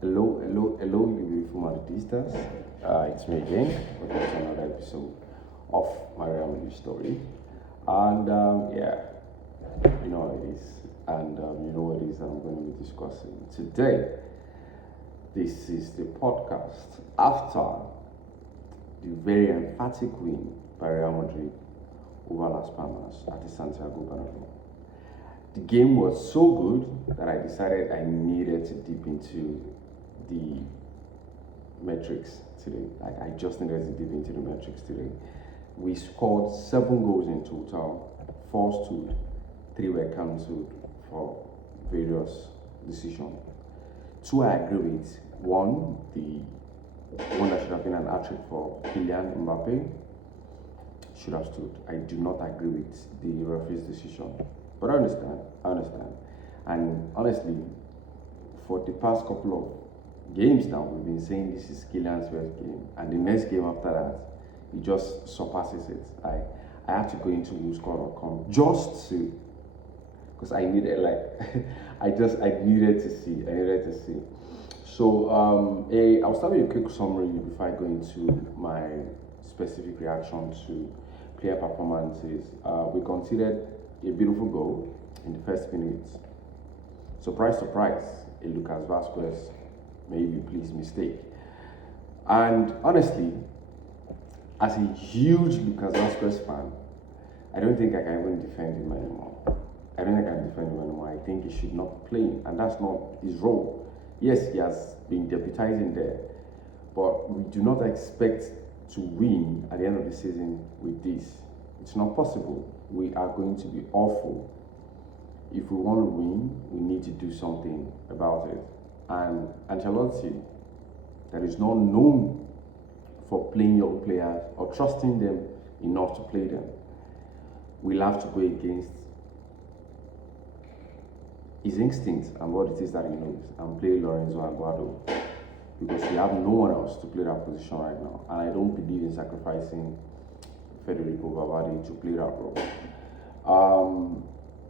Hello, you beautiful Madridistas. It's me again. Welcome to another episode of my Real Madrid story. And yeah, you know how it is. And you know what it is that I'm going to be discussing today. This is the podcast after the very emphatic win by Real Madrid over Las Palmas at the Santiago Bernabeu. The game was so good that I decided I needed to dip into the metrics today. Like I just needed to dip into the metrics today. We scored 7 goals in total, 4 stood, 3 were cancelled for various decisions. 2 I agree with. One, the one that should have been an hat-trick for Kylian Mbappe should have stood. I do not agree with the referee's decision. But I understand. And honestly, for the past couple of games now, we've been saying this is Kylian's first game. And the next game after that, he just surpasses it. I had to go into WhoScore.com just to, because I needed I needed to see. So I'll start with a quick summary before I go into my specific reaction to player performances. We considered a beautiful goal in the first minute. Surprise, a Lucas Vazquez, maybe please mistake. And honestly, as a huge Lucas Vazquez fan, I don't think I can even defend him anymore. I think he should not play, and that's not his role. Yes, he has been deputizing there, but we do not expect to win at the end of the season with this. It's not possible. We are going to be awful. If we want to win, we need to do something about it. And Ancelotti, that is not known for playing young players or trusting them enough to play them, will have to go against his instincts and what it is that he knows and play Lorenzo Aguado, because we have no one else to play that position right now. And I don't believe in sacrificing Federico Valverde to play that role.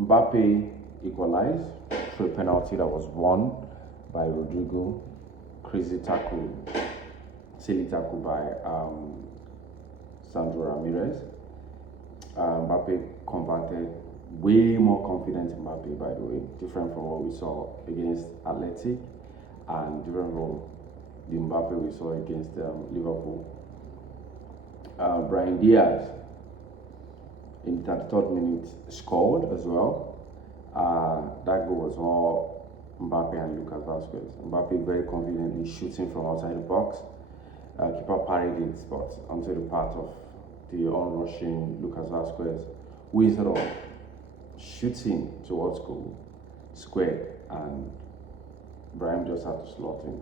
Mbappe equalized through a penalty that was won by Rodrigo. Crazy tackle, silly tackle by Sandro Ramirez. Mbappe converted. Way more confident Mbappe, by the way, different from what we saw against Athletic and different from the Mbappe we saw against Liverpool. Brian Diaz in the 33rd minute scored as well. That goal was all Mbappe and Lucas Vazquez. Mbappe very confidently shooting from outside the box. Keeper parried it, but onto the path of the onrushing Lucas Vazquez, who is sort of shooting towards goal, squared, and Brahim just had to slot in.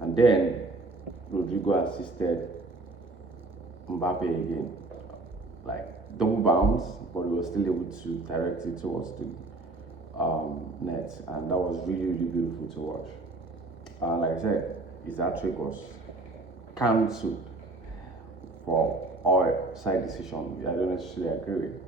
And then Rodrigo assisted Mbappe again, like double bounce, but he was still able to direct it towards the net, and that was really, really beautiful to watch. Like I said, his hat-trick was cancelled for our side decision. I don't necessarily agree with.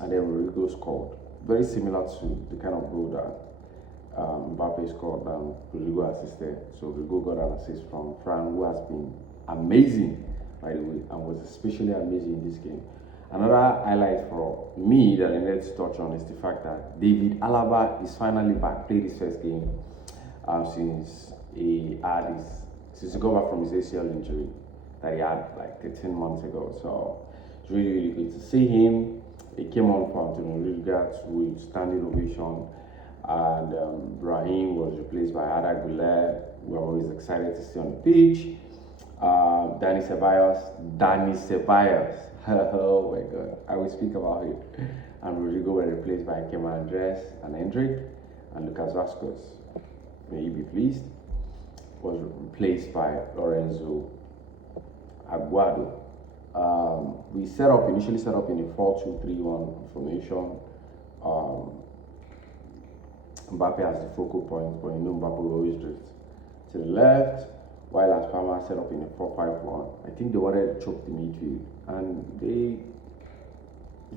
And then Rodrigo scored. Very similar to the kind of goal that Mbappe scored and Rodrigo assisted. So Rodrigo got an assist from Fran, who has been amazing, by the way, and was especially amazing in this game. Another highlight for me that I need to touch on is the fact that David Alaba is finally back, played his first game since he got back from his ACL injury that he had like 13 months ago. So it's really, really good to see him. He came on for Antonio Rudiger with standing ovation, and Brahim was replaced by Ada Güler. We're always excited to see on the pitch. Dani Ceballos. Oh my God, I will speak about it. And Rodrigo were replaced by Kemal Andres and Hendrik, and Lucas Vazquez, may you be pleased, was replaced by Lorenzo Aguado. We initially set up in a 4-2-3-1 formation. Mbappe as the focal point, but Mbappe will always drift to the left, while Las Palmas set up in a 4-5-1. I think they wanted to choke the midfield, and the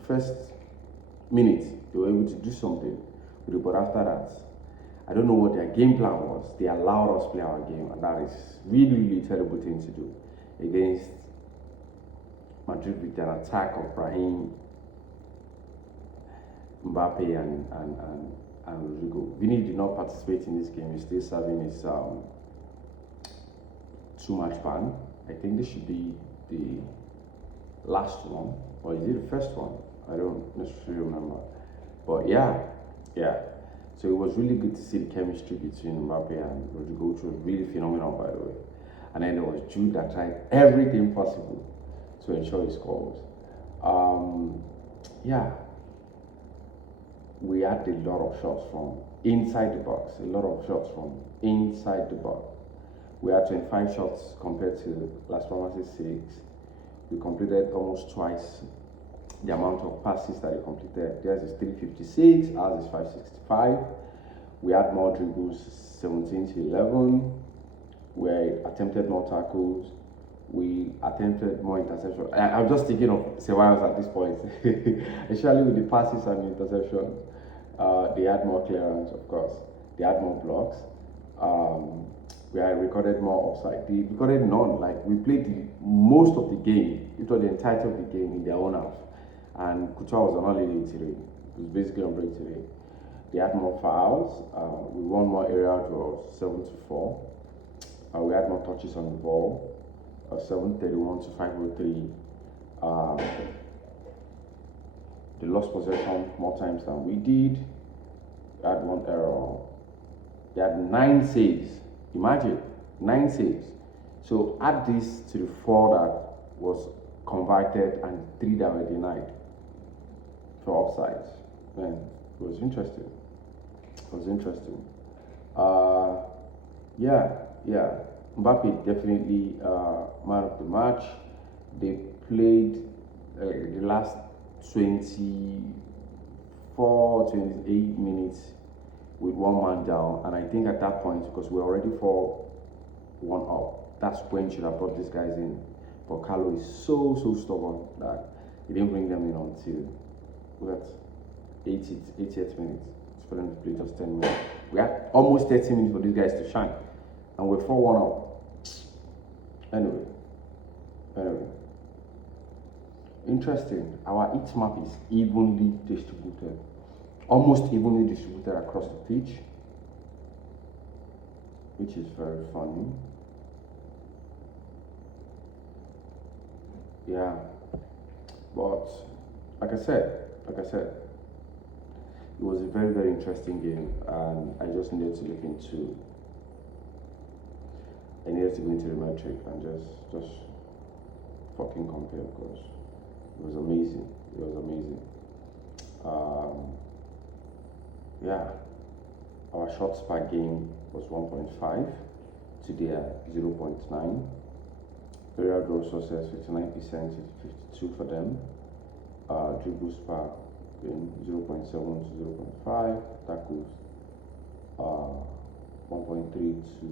first minute they were able to do something with it, but after that, I don't know what their game plan was. They allowed us play our game, and that is really, really a terrible thing to do against Madrid with an attack of Brahim, Mbappe, and Rodrigo. Vini did not participate in this game. He's still serving his 2-match ban. I think this should be the last one, or is it the first one? I don't necessarily remember. But yeah. So it was really good to see the chemistry between Mbappe and Rodrigo, which was really phenomenal, by the way. And then there was Jude that tried everything possible to ensure he scores. We had a lot of shots from inside the box. We had 25 shots compared to Las Palmas' 6. We completed almost twice the amount of passes that they completed. Theirs is 356, ours is 565. We had more dribbles, 17 to 11. We attempted more tackles. We attempted more interceptions. I'm just thinking of Ceballos at this point, especially with the passes and interceptions. They had more clearance, of course. They had more blocks. We had recorded more offside. They recorded none. Like, we played most of the game, it was the entirety of the game in their own half. And Couture was on holiday today. He was basically on break today. They had more fouls. We won more aerial draws, 7-4. We had more touches on the ball, 731 to 503. They lost possession more times than we did. They had one error. They had 9 saves. Imagine, 9 saves. So add this to the 4 that was converted and 3 that were denied for offsides. Man, it was interesting. Mbappe definitely man of the match. They played the last 28 minutes with 1 man down, and I think at that point, because we're already 4-1 up, that's when you should have brought these guys in. But Carlo is so stubborn that he didn't bring them in until 88th minutes. It's for them to play just 10 minutes. We had almost 30 minutes for these guys to shine, and we're 4-1 up. Anyway. Interesting. Our heat map is evenly distributed, almost evenly distributed across the pitch, which is very funny. Yeah, but like I said, it was a very interesting game, and I just needed to look into. I needed to go into the metric and just fucking compare, because it was amazing. Our shots per game was 1.5. Today at 0.9. Area draw success 59% to 52 for them. Dribbles per game 0.7 to 0.5. Tackles 1.3 to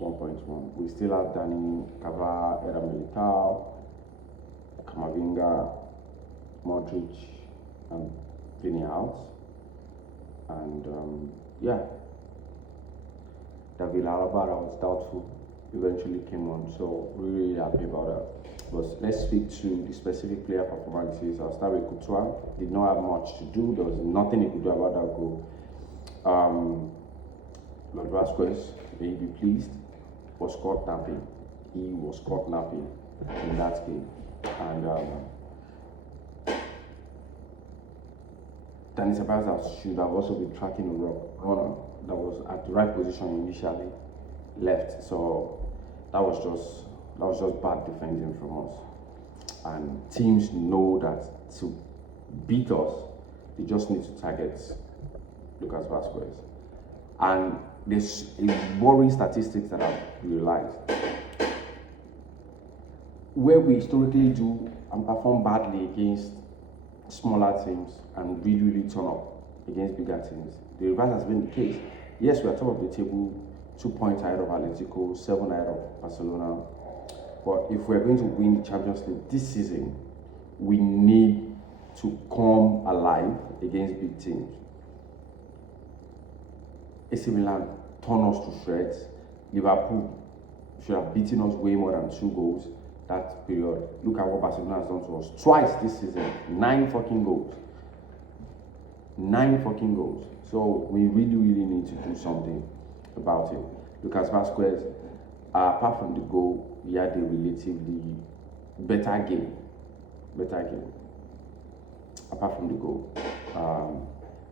1.1. We still have Dani, Cava, Era Militao, Kamavinga, Modric, and Vini out. And David Alaba was doubtful, eventually came on, so really happy about that. But let's speak to the specific player performances. I'll start with Couture. Did not have much to do. There was nothing he could do about that goal. Lord Vasquez, may he be pleased, was caught napping. He was caught napping in that game. And Dani Ceballos should have also been tracking a runner that was at the right position initially, left. So that was just bad defending from us. And teams know that to beat us, they just need to target Lucas Vasquez. And there's a worrying statistics that I've realized. Where we historically do and perform badly against smaller teams and really turn up against bigger teams, the reverse has been the case. Yes, we are top of the table, 2 points ahead of Atletico, 7 ahead of Barcelona. But if we're going to win the Champions League this season, we need to come alive against big teams. AC Milan torn us to shreds. Liverpool should have beaten us way more than 2 goals that period. Look at what Barcelona has done to us twice this season. 9 fucking goals. 9 fucking goals. So we really, really need to do something about it. Lucas Vasquez, apart from the goal, he had a relatively better game. Apart from the goal.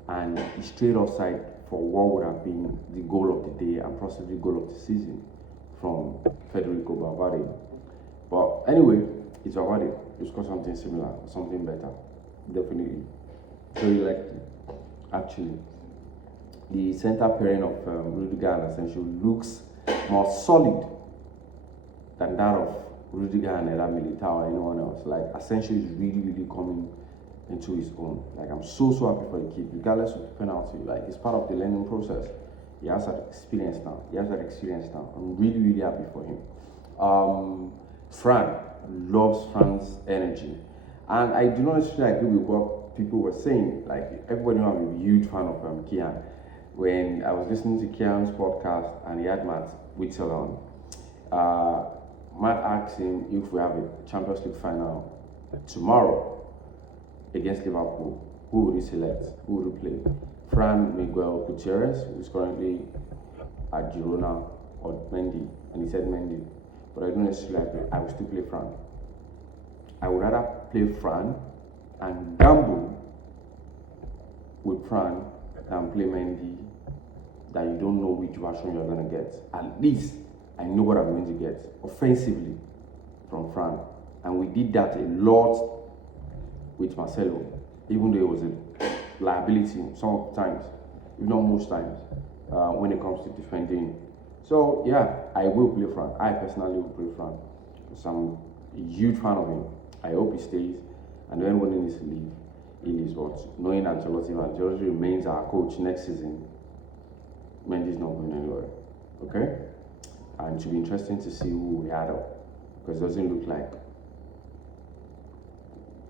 And he straight offside for what would have been the goal of the day and possibly goal of the season from Federico Valverde. But anyway, it's Valverde. It's got something similar, something better, definitely. Very likely, actually. The center pairing of Rudiger and Asensio looks more solid than that of Rudiger and Eder Militao or anyone else. Like, Asensio is really, really coming into his own. Like, I'm so happy for the kid, regardless of the penalty. Like, it's part of the learning process. He has that experience now. I'm really, really happy for him. Fran loves Fran's energy. And I do not necessarily agree with what people were saying. Like, everybody knows I'm a huge fan of Kian. When I was listening to Kian's podcast and he had Matt Whittle on, Matt asked him if we have a Champions League final tomorrow against Liverpool, who would he select? Who would he play? Fran Miguel Gutierrez, who is currently at Girona, or Mendy, and he said Mendy. But I don't necessarily agree. I would still play Fran. I would rather play Fran and gamble with Fran than play Mendy that you don't know which version you're going to get. At least I know what I'm going to get offensively from Fran. And we did that a lot with Marcelo, even though it was a liability sometimes, if not most times, when it comes to defending. So yeah, I will play Fran. I personally will play Fran because I'm a huge fan of him. I hope he stays, and then when he needs to leave, he leaves. But knowing Ancelotti remains our coach next season, Mendy's not going anywhere. Okay, and it should be interesting to see who we add up because it doesn't look like.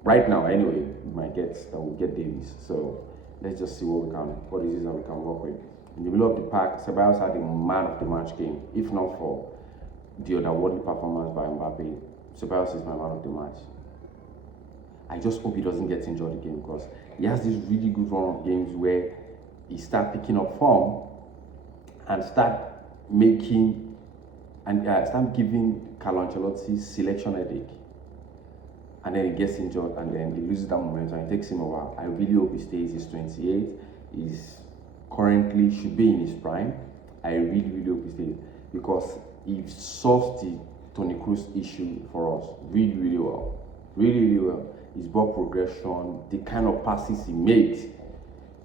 Right now, anyway, my guess that we'll get Davies. So let's just see what it is that we can work with. In the middle of the pack, Ceballos had the man of the match game. If not for the otherworldly performance by Mbappe, Ceballos is my man of the match. I just hope he doesn't get injured again because he has this really good run of games where he start picking up form and start making and start giving Carlo Ancelotti's selection headache. And then he gets injured and then he loses that momentum and it takes him a while. I really hope he stays. He's 28. He's currently should be in his prime. I really, really hope he stays because he solves the Toni Kroos issue for us really, really well. Really, really well. His ball progression, the kind of passes he makes,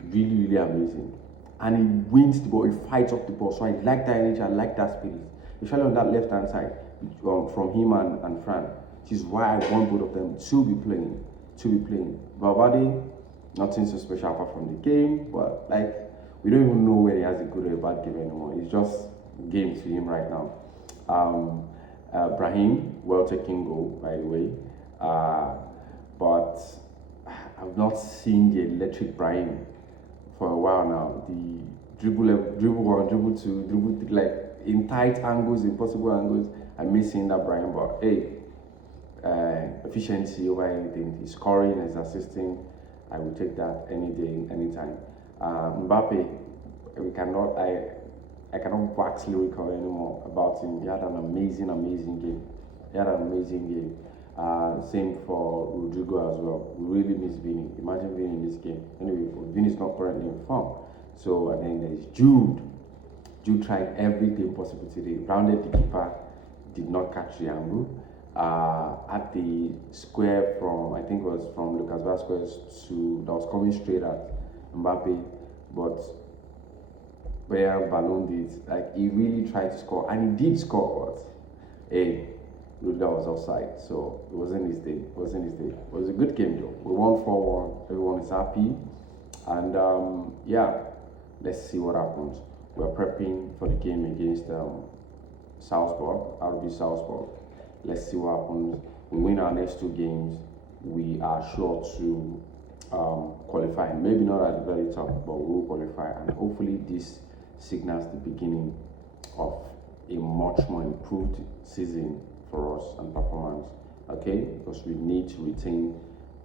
really, really amazing. And he wins the ball, he fights off the ball. So I like that energy, I like that spirit. Especially on that left-hand side, from him and Fran. Which is why I want both of them to be playing. Valverde, nothing so special apart from the game, but like we don't even know whether he has a good or a bad game anymore. It's just games to him right now. Brahim, well taken goal by the way, but I've not seen the electric Brahim for a while now. The dribble one, dribble two, dribble three, like in tight angles, impossible angles. I'm missing that Brahim, but hey. Efficiency over anything. He's scoring, he's assisting. I will take that any day, anytime. Mbappe, I cannot wax lyrical anymore about him. He had an amazing game. Same for Rodrigo as well. We really miss Vini. Imagine Vini in this game. Anyway, Vini's not currently in form. So, and then there's Jude. Jude tried everything possible today. Rounded the keeper, did not catch the angle. At the square from, I think it was from Lucas Vasquez that was coming straight at Mbappe, but where ballooned it, like he really tried to score, and he did score, but hey, Rudiger was offside, so it wasn't his day. It was a good game though. We won 4-1, everyone is happy, and yeah, let's see what happens. We're prepping for the game against Salzburg, RB Salzburg. Let's see what happens. We win our next 2 games, we are sure to qualify. Maybe not at the very top, but we will qualify. And hopefully this signals the beginning of a much more improved season for us and performance. Okay, because we need to retain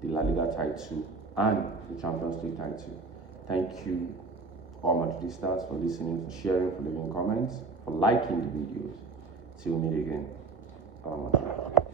the La Liga title and the Champions League title. Thank you, all Madridistas, for listening, for sharing, for leaving comments, for liking the videos. Till we meet again. Madrid.